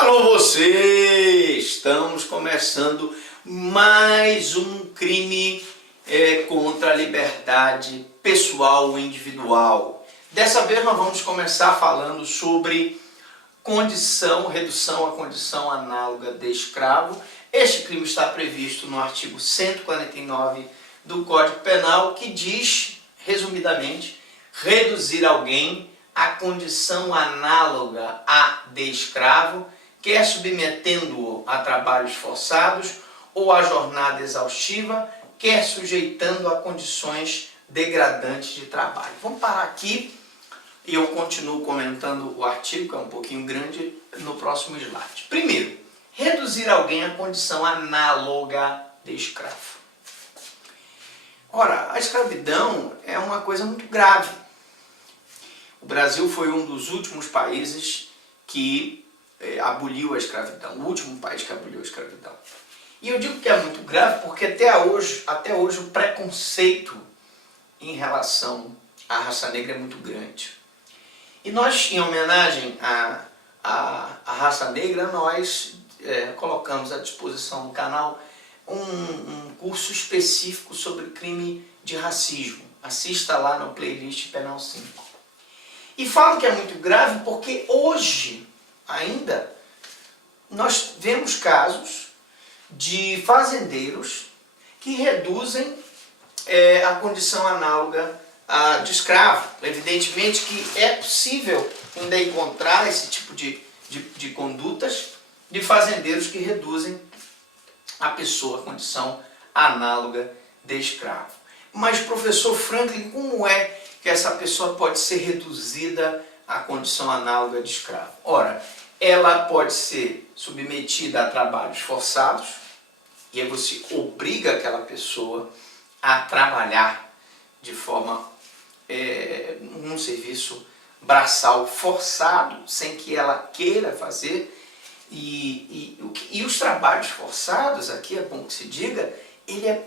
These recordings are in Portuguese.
Alô você! Estamos começando mais um crime contra a liberdade pessoal e individual. Dessa vez nós vamos começar falando sobre redução à condição análoga de escravo. Este crime está previsto no artigo 149 do Código Penal, que diz, resumidamente, reduzir alguém à condição análoga à de escravo, quer submetendo-o a trabalhos forçados ou a jornada exaustiva, quer sujeitando a condições degradantes de trabalho. Vamos parar aqui e eu continuo comentando o artigo, que é um pouquinho grande, no próximo slide. Primeiro, reduzir alguém à condição análoga de escravo. Ora, a escravidão é uma coisa muito grave. O Brasil foi um dos últimos países que aboliu a escravidão, o último país que aboliu a escravidão. E eu digo que é muito grave porque até hoje o preconceito em relação à raça negra é muito grande. E nós, em homenagem à raça negra, nós colocamos à disposição do canal um curso específico sobre crime de racismo. Assista lá no playlist Penal 5. E falo que é muito grave porque hoje ainda nós vemos casos de fazendeiros que reduzem a condição análoga à de escravo. Evidentemente que é possível ainda encontrar esse tipo de condutas de fazendeiros que reduzem a pessoa à condição análoga de escravo. Mas, professor Franklin, como é que essa pessoa pode ser reduzida à condição análoga de escravo? Ora, ela pode ser submetida a trabalhos forçados, e aí você obriga aquela pessoa a trabalhar de forma, num serviço braçal forçado, sem que ela queira fazer, e os trabalhos forçados, aqui é bom que se diga, ele é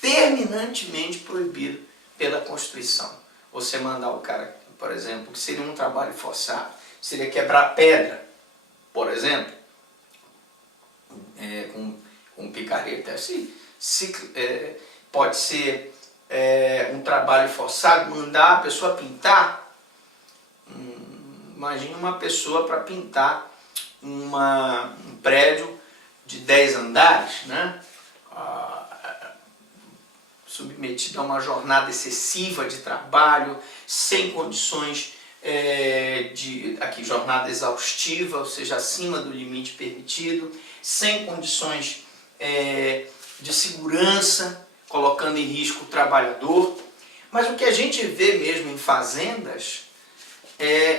terminantemente proibido pela Constituição. Você mandar o cara, por exemplo, que seria um trabalho forçado, seria quebrar pedra, por exemplo, com picareta. Pode ser um trabalho forçado, mandar a pessoa pintar. Imagine uma pessoa para pintar um prédio de 10 andares, né? Submetido a uma jornada excessiva de trabalho, sem condições jornada exaustiva, ou seja, acima do limite permitido, sem condições de segurança, colocando em risco o trabalhador. Mas o que a gente vê mesmo em fazendas,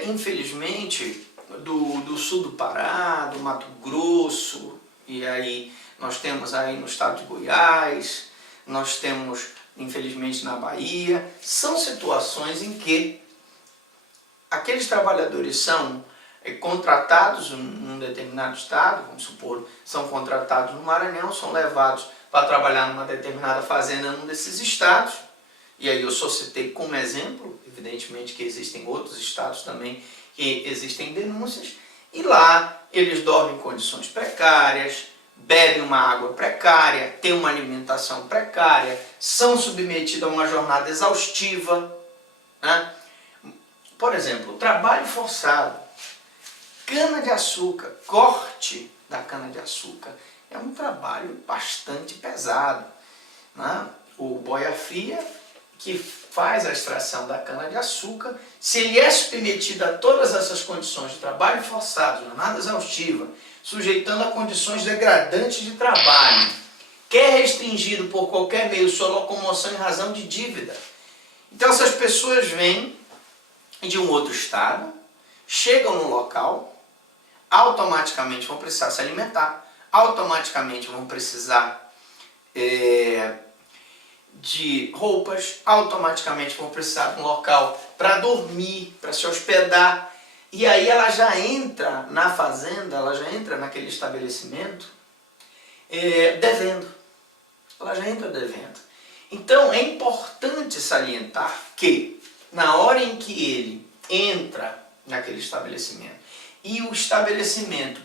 infelizmente, do sul do Pará, do Mato Grosso, e aí nós temos aí no estado de Goiás, nós temos, infelizmente, na Bahia, são situações em que aqueles trabalhadores são contratados num determinado estado, vamos supor, são contratados no Maranhão, são levados para trabalhar numa determinada fazenda num desses estados, e aí eu só citei como exemplo, evidentemente que existem outros estados também que existem denúncias, e lá eles dormem em condições precárias, bebem uma água precária, têm uma alimentação precária, são submetidos a uma jornada exaustiva, né? Por exemplo, trabalho forçado, cana-de-açúcar, corte da cana-de-açúcar, é um trabalho bastante pesado, né? O boia-fria, que faz a extração da cana-de-açúcar, se ele é submetido a todas essas condições de trabalho forçado, jornada exaustiva, sujeitando a condições degradantes de trabalho, que é restringido por qualquer meio sua locomoção em razão de dívida. Então essas pessoas vêm de um outro estado, chegam no local, automaticamente vão precisar se alimentar, automaticamente vão precisar de roupas, automaticamente vão precisar de um local para dormir, para se hospedar. E aí ela já entra na fazenda, ela já entra naquele estabelecimento devendo. Ela já entra devendo. Então é importante salientar que na hora em que ele entra naquele estabelecimento e o estabelecimento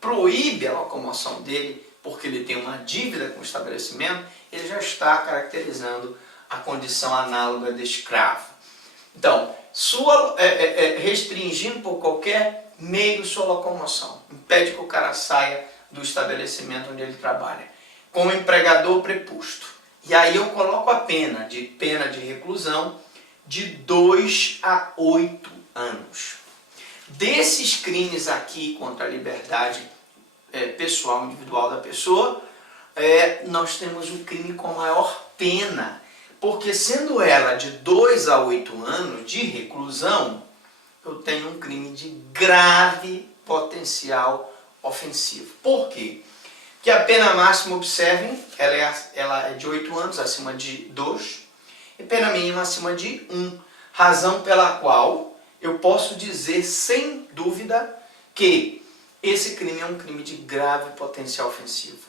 proíbe a locomoção dele, porque ele tem uma dívida com o estabelecimento, ele já está caracterizando a condição análoga de escravo. Então, restringindo por qualquer meio sua locomoção, impede que o cara saia do estabelecimento onde ele trabalha, como empregador preposto. E aí eu coloco a pena de reclusão de 2 a 8 anos. Desses crimes aqui contra a liberdade pessoal, individual da pessoa, nós temos o crime com maior pena, porque sendo ela de 2 a 8 anos de reclusão, eu tenho um crime de grave potencial ofensivo. Por quê? Porque a pena máxima, observem, ela é de 8 anos, acima de 2, e pena mínima acima de 1, razão pela qual eu posso dizer sem dúvida que esse crime é um crime de grave potencial ofensivo.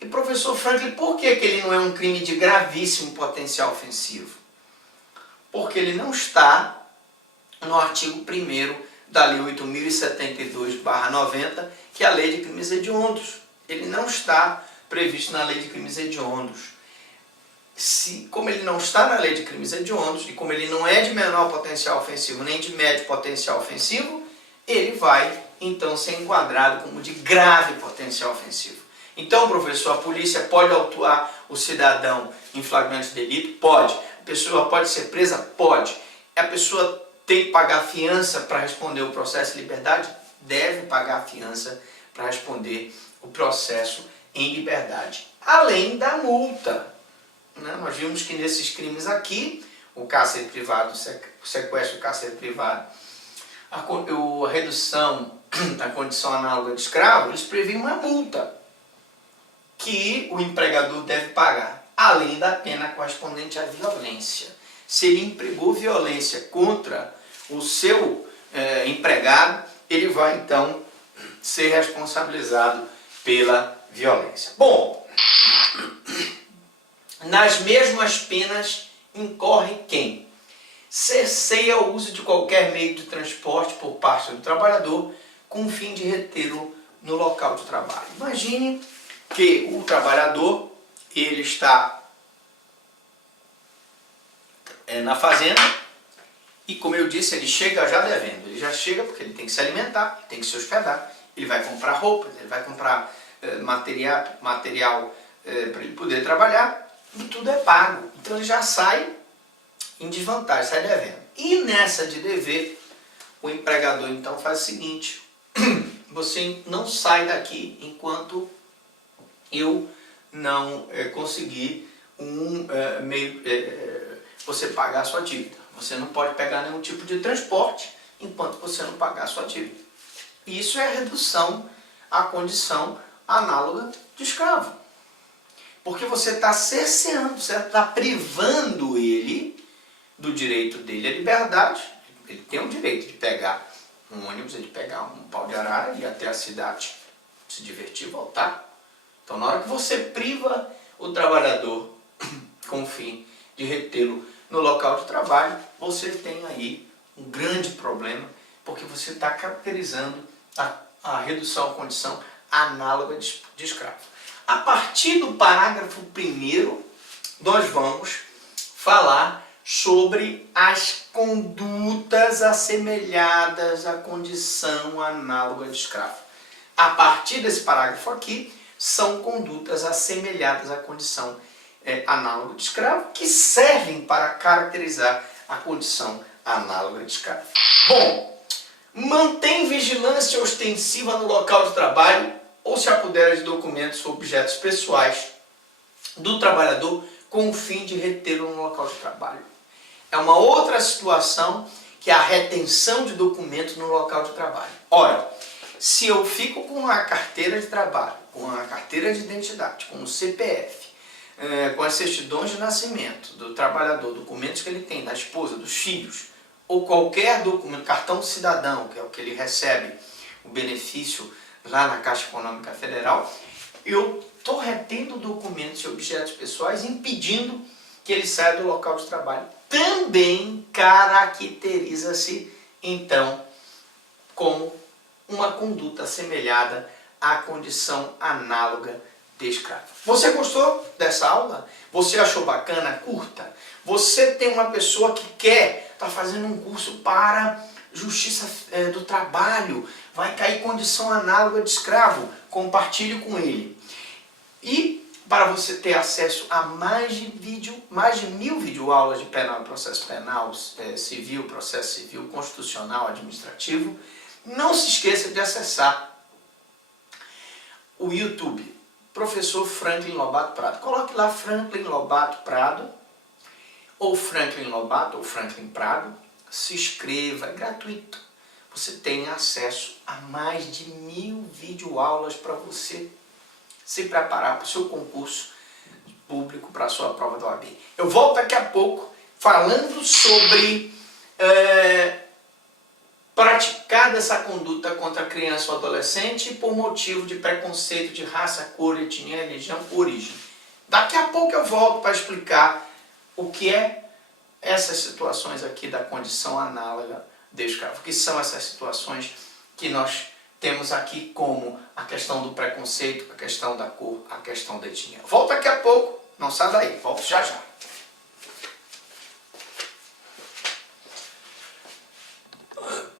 E professor Franklin, por que ele não é um crime de gravíssimo potencial ofensivo? Porque ele não está no artigo 1º da Lei 8.072/90, que é a Lei de Crimes Hediondos. Ele não está previsto na Lei de Crimes Hediondos. Como ele não está na Lei de Crimes Hediondos, e como ele não é de menor potencial ofensivo, nem de médio potencial ofensivo, ele vai, então, ser enquadrado como de grave potencial ofensivo. Então, professor, a polícia pode autuar o cidadão em flagrante delito? Pode. A pessoa pode ser presa? Pode. A pessoa tem que pagar fiança para responder o processo de liberdade? Deve pagar fiança para responder o processo em liberdade. Além da multa. Nós vimos que nesses crimes aqui, o cárcere privado, o sequestro do cárcere privado, a redução da condição análoga de escravo, eles prevêem uma multa que o empregador deve pagar, além da pena correspondente à violência. Se ele empregou violência contra o seu empregado, ele vai então ser responsabilizado pela violência. Bom, nas mesmas penas incorre quem? Cerceia o uso de qualquer meio de transporte por parte do trabalhador com o fim de retê-lo no local de trabalho. Imagine que o trabalhador, ele está na fazenda e, como eu disse, ele chega já devendo. Ele já chega porque ele tem que se alimentar, tem que se hospedar, ele vai comprar roupas, ele vai comprar material para ele poder trabalhar, e tudo é pago. Então ele já sai em desvantagem, sai devendo. E nessa de dever, o empregador então faz o seguinte: você não sai daqui enquanto eu não conseguir você pagar a sua dívida. Você não pode pegar nenhum tipo de transporte enquanto você não pagar a sua dívida. Isso é redução à condição análoga de escravo. Porque você está cerceando, você está privando ele do direito dele à liberdade. Ele tem o direito de pegar um ônibus, de pegar um pau de arara e ir até a cidade, se divertir e voltar. Então, na hora que você priva o trabalhador com o fim de retê-lo no local de trabalho, você tem aí um grande problema, porque você está caracterizando a redução à condição análoga de escravo. A partir do parágrafo 1º, nós vamos falar sobre as condutas assemelhadas à condição análoga de escravo. A partir desse parágrafo aqui, são condutas assemelhadas à condição análoga de escravo, que servem para caracterizar a condição análoga de escravo. Bom, mantém vigilância ostensiva no local de trabalho ou se apodera de documentos ou objetos pessoais do trabalhador com o fim de retê-lo no local de trabalho. É uma outra situação que é a retenção de documentos no local de trabalho. Ora, se eu fico com a carteira de trabalho, com a carteira de identidade, com o CPF, com as certidões de nascimento do trabalhador, documentos que ele tem, da esposa, dos filhos, ou qualquer documento, cartão cidadão, que é o que ele recebe, o benefício lá na Caixa Econômica Federal, eu estou retendo documentos e objetos pessoais, impedindo que ele saia do local de trabalho. Também caracteriza-se, então, como uma conduta assemelhada à condição análoga de escravo. Você gostou dessa aula? Você achou bacana? Curta. Você tem uma pessoa que quer estar fazendo um curso para justiça do trabalho, vai cair em condição análoga de escravo, compartilhe com ele. E para você ter acesso a mais de 1.000 videoaulas de penal, processo penal, civil, processo civil, constitucional, administrativo, não se esqueça de acessar o YouTube, Professor Franklin Lobato Prado. Coloque lá Franklin Lobato Prado, ou Franklin Lobato, ou Franklin Prado. Se inscreva, é gratuito. Você tem acesso a mais de 1.000 videoaulas para você se preparar para o seu concurso público, para a sua prova da OAB. Eu volto daqui a pouco falando sobre praticar dessa conduta contra a criança ou adolescente por motivo de preconceito de raça, cor, etnia, religião, origem. Daqui a pouco eu volto para explicar o que é essas situações aqui da condição análoga de escravo. O que são essas situações que nós temos aqui, como a questão do preconceito, a questão da cor, a questão da etnia. Volto daqui a pouco, não sai daí, volto já já.